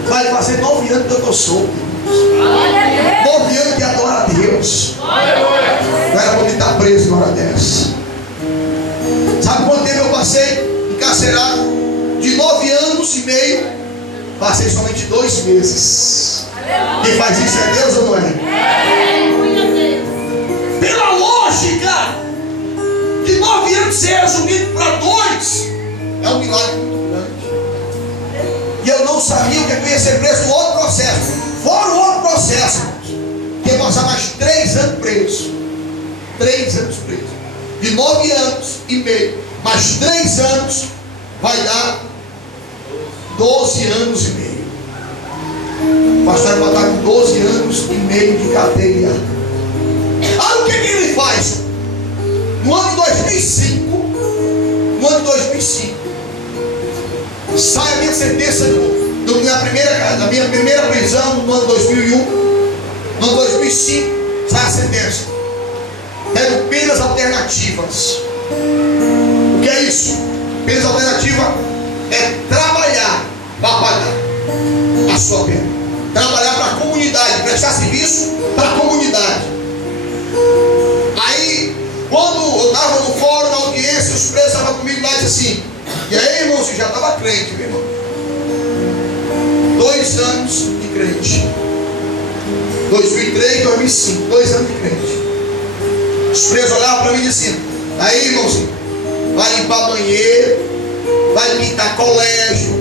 Vai fazer 9 anos que eu estou solto. 9 anos de adorar a Deus. Não era para ele estar preso na hora dessa. Sabe quanto tempo eu passei encarcerado? De 9 anos e meio, passei somente 2 meses. Quem faz isso é Deus ou não é? Pela lógica de 9 anos ser resumido para 2, é um milagre muito grande. E eu não sabia o que eu ia ser preso no outro processo. Fora o outro processo, que ia passar mais 3 anos preso. 3 anos preso. De 9 anos e meio, mais 3 anos, vai dar 12 anos e meio. O pastor vai estar com 12 anos e meio de cadeia. Olha o que ele faz. No ano de 2005, sai a minha sentença da minha primeira prisão no ano 2001. No ano 2005 sai a sentença. Quero penas alternativas. O que é isso? Penas alternativas é trabalhar para pagar a sua pena. Trabalhar para a comunidade, prestar serviço para a comunidade. Aí, quando eu estava no fórum, na audiência, os presos estavam comigo lá e disseram assim: e aí, irmão, você já estava crente, meu irmão? 2 anos de crente. 2003, 2005, 2 anos de crente. Os presos olhavam para mim e diziam: aí, irmãozinho, vai limpar banheiro, vai pintar colégio,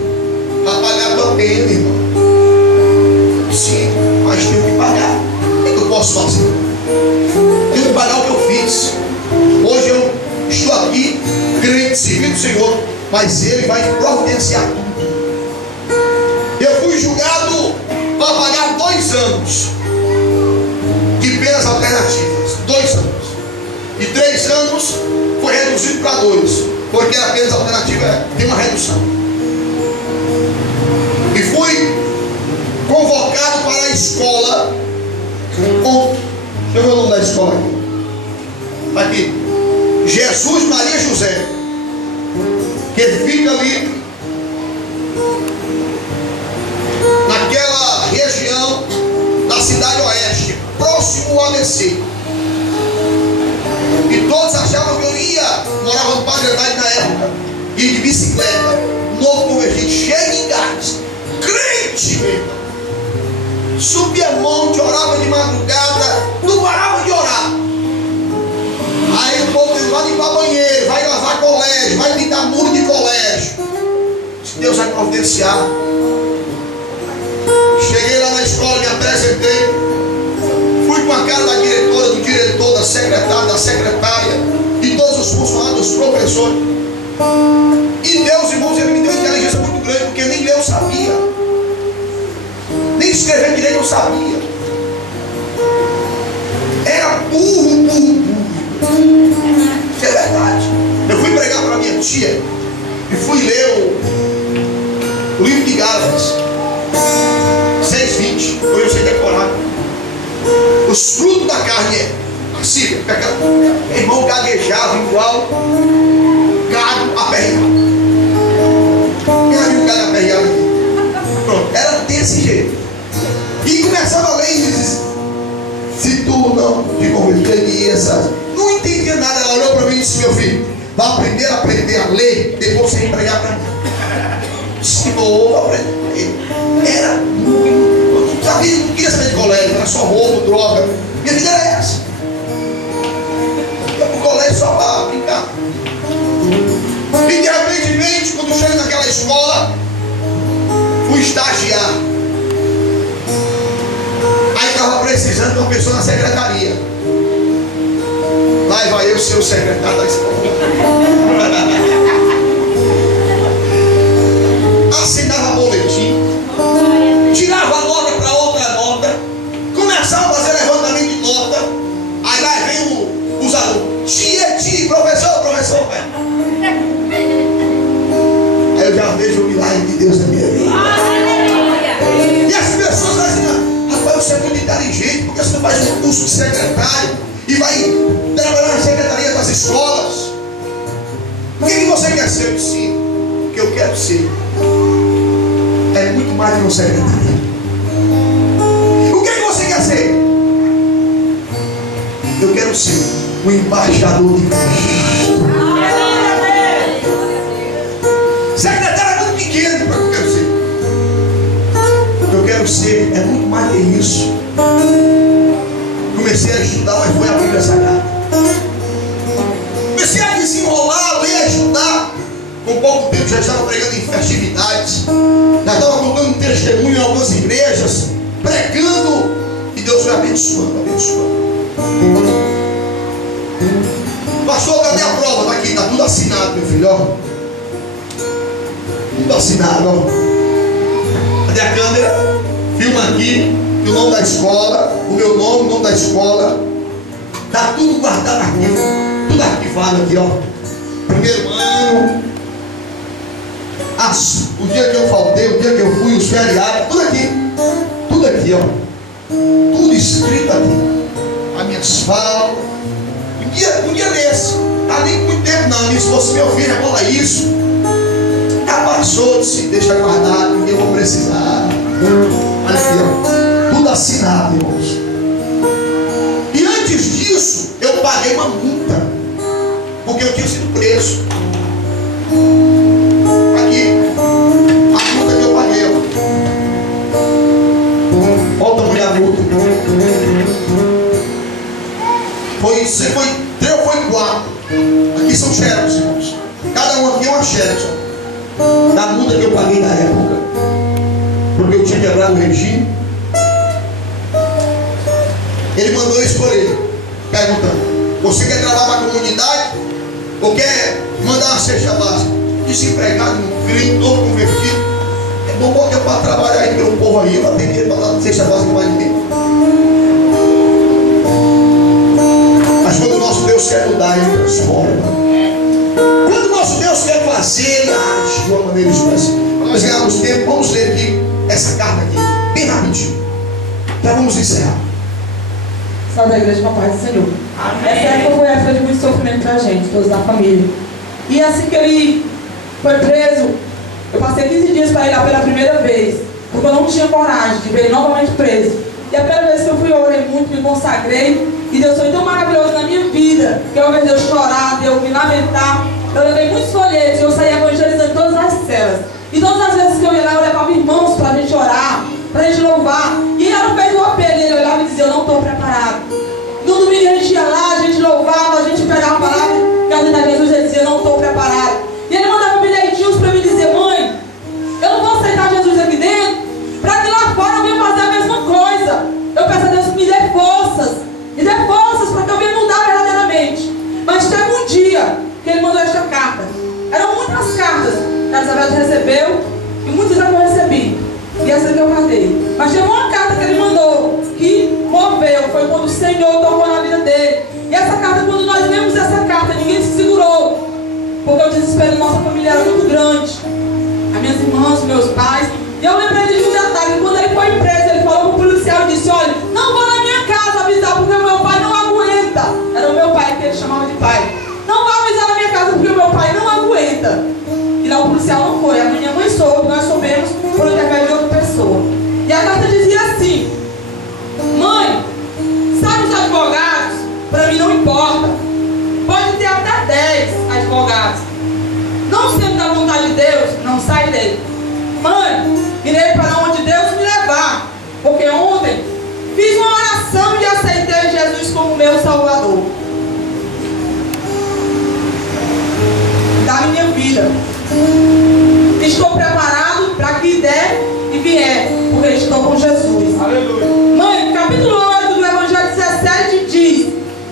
vai pagar a tua pena, irmão. Sim, mas tenho que pagar. O que eu posso fazer? Tenho que pagar o que eu fiz. Hoje eu estou aqui, crente, servindo o Senhor, mas Ele vai providenciar tudo. Eu fui julgado para pagar 2 anos de penas alternativas. 2 anos. E 3 anos foi reduzido para 2, porque a pena alternativa tem uma redução. E fui escola aqui. Aqui. Jesus, Maria e José. Que fica ali naquela região da cidade oeste, próximo ao ABC. E todos achavam que eu ia, morava no Padre Andrade na época, ia de bicicleta, novo convertido, cheio de gás, crente mesmo. Subia monte, orava de madrugada, não parava de orar. Aí o povo dizia, vai limpar banheiro, vai lavar colégio, vai pintar muro de colégio. Se Deus vai providenciar. Cheguei lá na escola, me apresentei. Fui com a cara da diretora, do diretor, da secretária, de todos os funcionários, dos professores. E Deus, irmãos, ele me deu uma inteligência muito grande, porque nem ler eu sabia. Nem escrever direito eu sabia. Era burro. Isso é verdade. Eu fui pregar para minha tia e fui ler o livro de Gálatas 6:20. Hoje eu sei decorar. Os frutos da carne é assim, irmão gaguejava igual gado aperreado. Gado aperreado aqui. Pronto, era desse jeito. E começava a ler e dizia, se tu não te converterias, não entendia nada. Ela olhou para mim e disse, meu filho, vai primeiro aprender a ler, depois você pregar para mim. Senhor, aprender. Era muito, sabia, não queria saber de colégio, era só roubo, droga. Minha vida era essa. Ia para o colégio só para brincar. E de repente, quando cheguei naquela escola, fui estagiar. Aí estava precisando de uma pessoa na secretaria. Lá vai eu ser o secretário da escola. Assinava boletim, tirava nota para outra nota, começava a fazer levantamento de nota. Aí lá vem os alunos, tia, professor. Aí eu já vejo o milagre de Deus na minha vida. E as pessoas dizem, rapaz, você é muito inteligente, porque você não faz um curso de secretário e vai trabalhar na secretaria das escolas. O que você quer ser? Eu disse, o que eu quero ser é muito mais que um secretário. O que você quer ser? Eu quero ser o embaixador de Cristo. Secretário é muito pequeno para o que eu quero ser. O que eu quero ser é muito mais que isso. Comecei a estudar, mas foi a Bíblia Sagrada. Comecei a desenrolar, ler, a estudar. Com pouco tempo já estava pregando em festividades, já estava contando um testemunho em algumas igrejas, pregando, e Deus foi abençoando. Pastor, cadê a prova? Está aqui, está tudo assinado, meu filho, ó. Tudo assinado, ó. Cadê a câmera? Filma aqui, o nome da escola, o meu nome, o nome da escola. Está tudo guardado aqui, tudo arquivado aqui, ó. Primeiro ano. O dia que eu faltei, o dia que eu fui, os feriados, tudo aqui, ó. Tudo escrito aqui. As minhas falas. Um dia desse, não nem muito tempo não. Se fosse meu filho, rebola isso. Já passou, disse, deixa guardado, porque eu vou precisar. Olha aqui, ó. Tudo assinado, irmãos. E antes disso, eu paguei uma multa, porque eu tinha sido preso. Foi 4. Aqui são xerox, irmãos. Cada um aqui é uma xerox da multa que eu paguei na época, porque eu tinha quebrado o regime. Ele mandou eu escolher, perguntando, você quer trabalhar para a comunidade ou quer mandar uma cesta básica? Desempregado, um crente, todo convertido, é bom botar para trabalhar aí pelo povo aí, para ter dinheiro para dar cesta básica mais de tempo. Mas quando o nosso Deus quer mudar, Ele transforma. Quando o nosso Deus quer fazer, Ele age de uma maneira especial. Nós ganhamos tempo, vamos ler aqui essa carta aqui, bem rapidinho. Já vamos encerrar. Só da igreja com a paz do Senhor. Essa época foi época de muito sofrimento pra gente, todos da família. E assim que ele foi preso, eu passei 15 dias para ir lá pela primeira vez, porque eu não tinha coragem de ver ele novamente preso. E a primeira vez que eu fui, eu orei muito, me consagrei, e Deus foi tão maravilhoso na minha vida, que ao invés de eu chorar, de eu me lamentar, eu levei muitos folhetos, eu saí evangelizando todas as celas. E todas as vezes que eu ia lá, eu levava irmãos para a gente orar, para a gente louvar. E ele era feito o apelo, ele olhava e dizia, eu não estou preparado. No domingo a gente ia lá, a gente louvava, a gente pegava a palavra, e a gente Jesus ele dizia, eu não estou preparado. E ele mandava bilhetinhos para mim dizer, mãe, eu não vou aceitar Jesus aqui dentro, para que lá fora eu venha fazer a mesma coisa. Eu peço a Deus que me dê forças para que eu venha mudar verdadeiramente. Mas teve um dia que ele mandou esta carta. Eram muitas cartas que a Isabel recebeu e muitas eu não recebi. E essa que eu guardei. Mas teve uma carta que ele mandou que moveu. Foi quando o Senhor tocou na vida dele. E essa carta, quando nós lemos essa carta, ninguém se segurou. Porque o desespero da nossa família era muito grande. As minhas irmãs, meus pais. E eu lembrei de um detalhe. Quando ele foi preso, ele falou para o policial e disse, olha, não vou na minha casa avisar porque o meu pai não aguenta. Era o meu pai que ele chamava de pai. Não vou avisar na minha casa porque o meu pai não aguenta. E lá o policial não foi. A minha mãe soube, nós soubemos por intermédio de outra pessoa. E a carta dizia assim, mãe, sabe os advogados? Para mim não importa. Pode ter até 10 advogados. Não sendo da vontade de Deus, não sai dele. Mãe, irei para onde Deus me levar. Porque ontem fiz uma oração e aceitei Jesus como meu Salvador da minha vida. Estou preparado para que der e vier, porque estou com Jesus. Aleluia. Mãe, capítulo 8 do Evangelho 17 diz,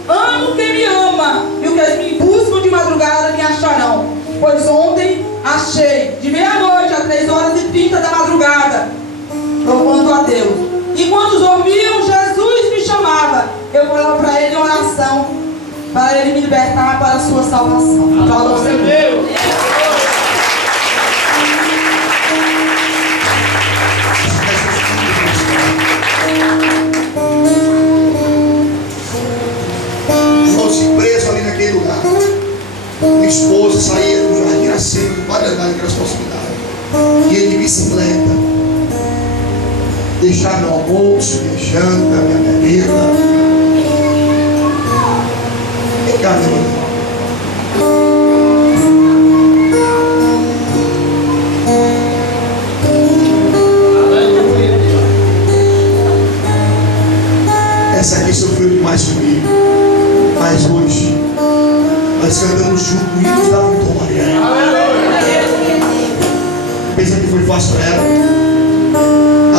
amo quem me ama, e os que me buscam de madrugada me acharão. Pois ontem achei, de meia-noite a 3h30 da madrugada, louvando a Deus. Enquanto dormiam, Jesus me chamava. Eu falava para ele em oração, para ele me libertar para a sua salvação. Aplauda ao Senhor. Preso ali naquele lugar. Minha esposa saía do jardim assim, para andar naquelas possibilidades. Ia de bicicleta, deixar meu almoço, minha janta, minha bebida. Vem cá, meu irmão. Essa aqui sofreu demais comigo. Mas hoje nós cantamos junto hinos da vitória. Pensa que foi fácil para ela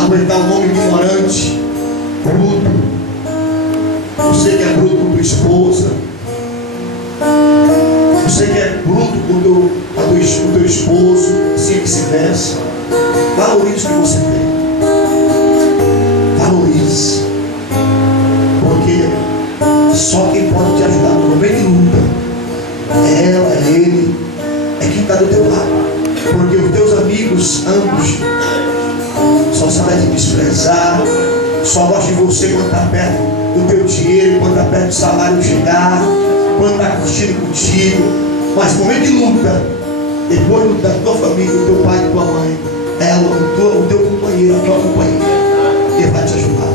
aguentar um homem ignorante, bruto. Você que é bruto com tua esposa, você que é bruto com teu esposo, assim vice-versa. Valorize o que você tem. Valorize. Porque só quem pode te ajudar no momento de luta é ela, é ele, é quem está do teu lado. Porque os teus amigos, ambos, só sabem te desprezar, só gostam de você quando está perto do teu dinheiro, quando está perto do salário chegar, quando está curtindo contigo. Mas no momento de luta, depois da tua família, do teu pai e da tua mãe, ela, o teu companheiro, a tua companheira, ele vai te ajudar.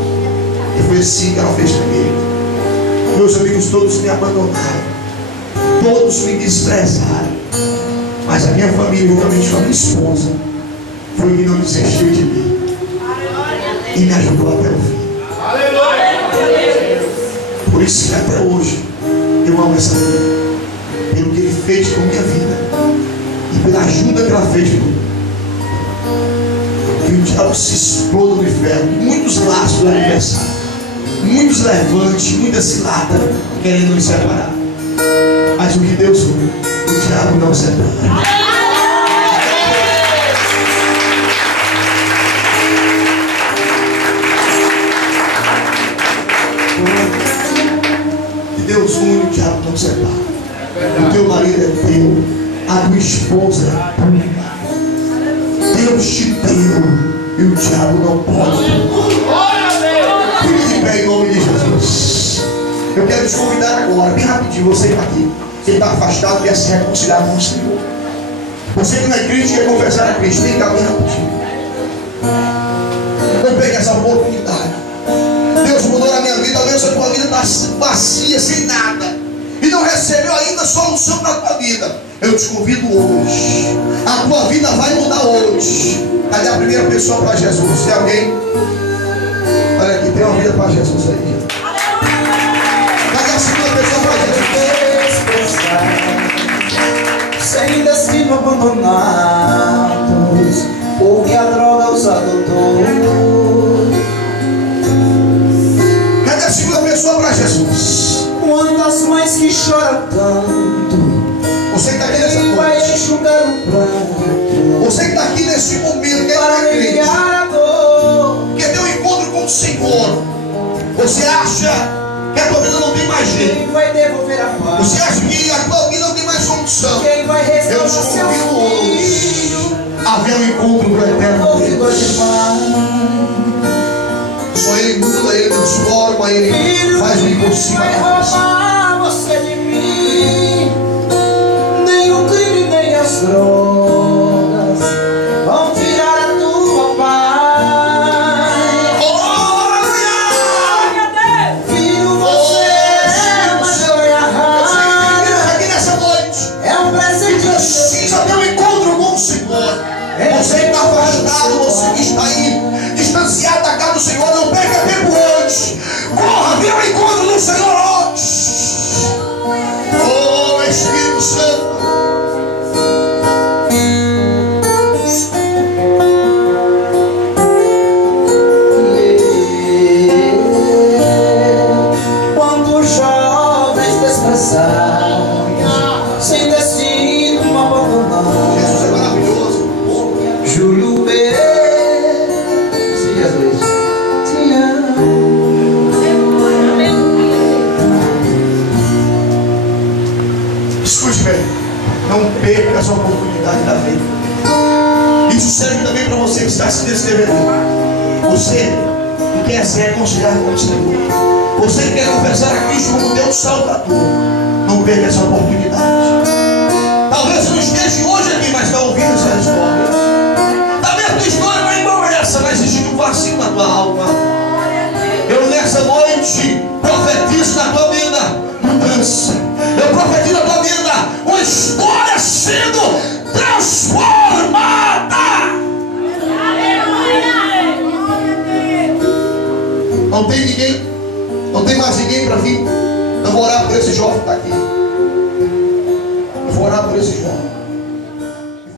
E foi assim que ela fez comigo. Meus amigos todos me abandonaram, todos me desprezaram, mas a minha família, juntamente com a minha esposa, foi que não desistiu de mim e me ajudou até o fim. Por isso que até hoje eu amo essa mulher, pelo que ele fez com a minha vida e pela ajuda que ela fez comigo. Que o diabo se exploda no inferno, muitos laços do aniversário, muitos levantes, muita cilada querendo nos separar. Mas o que Deus uniu, o diabo não separa. Que Deus une, o diabo não separa. O teu marido é teu, a tua esposa é tua. Deus te deu e o diabo não pode. Fique de pé em nome de Jesus. Eu quero te convidar agora, bem rapidinho, você que está aqui, que está afastado, quer se reconciliar com o Senhor. Você que não é crente, quer confessar a Cristo, vem cá bem rapidinho. Não pegue essa oportunidade. Deus mudou na minha vida, talvez a tua vida está vazia, sem nada, e não recebeu ainda solução na tua vida. Eu te convido hoje. A tua vida vai mudar hoje. Cadê a primeira pessoa para Jesus? Tem alguém? Olha aqui, tem uma vida para Jesus aí. Cadê a segunda pessoa para Jesus? Sem destino abandonados, porque a droga os adotou. Cadê a segunda pessoa para Jesus? Quantas mães que choram tanto, você que está aqui nessa quem vai noite, enxugar o pranto, você que está aqui nesse momento, quer para aliviar a dor, quer ter um encontro com o Senhor. Você acha que a tua vida não tem mais jeito? quem vai devolver a paz, Você acha que a tua vida não tem mais solução? quem vai Eu restaurar te seu convido hoje filho, a ver um encontro com o eterno ouvidor de Deus. paz. Só Ele muda, Ele transforma, Ele faz o impossível. Vai roubar você de mim, nem o crime nem as drogas vão tirar a tua paz. Filho, você mas eu errado, Aqui nessa noite, é um presente. precisa ter um encontro com o Senhor. Você que está afastado, você que está aí, distanciado da casa do Senhor, não perca tempo hoje. Corra, venha ao encontro do Senhor hoje. Oh, Espírito Santo. Quantos jovens desprezados, sem destino abandonados. Jesus é maravilhoso. Júlio B. Jesus, te amo. Escute bem, não perca essa oportunidade da vida. Isso serve também para você que está se descrevendo. Você que quer se reconciliar com o Senhor, você que quer confessar a Cristo como Deus Salvador, não perca essa oportunidade. Talvez você não esteja hoje aqui, mas está ouvindo essa história. Talvez a tua história não é igual a essa, mas existe um vazio na tua alma. Eu nessa noite profetizo na tua vida mudança. Eu profetizo na tua vida uma história sendo transformada. Não tem ninguém, não tem mais ninguém para vir. Eu vou orar por esse jovem que está aqui. Eu vou orar por esse jovem.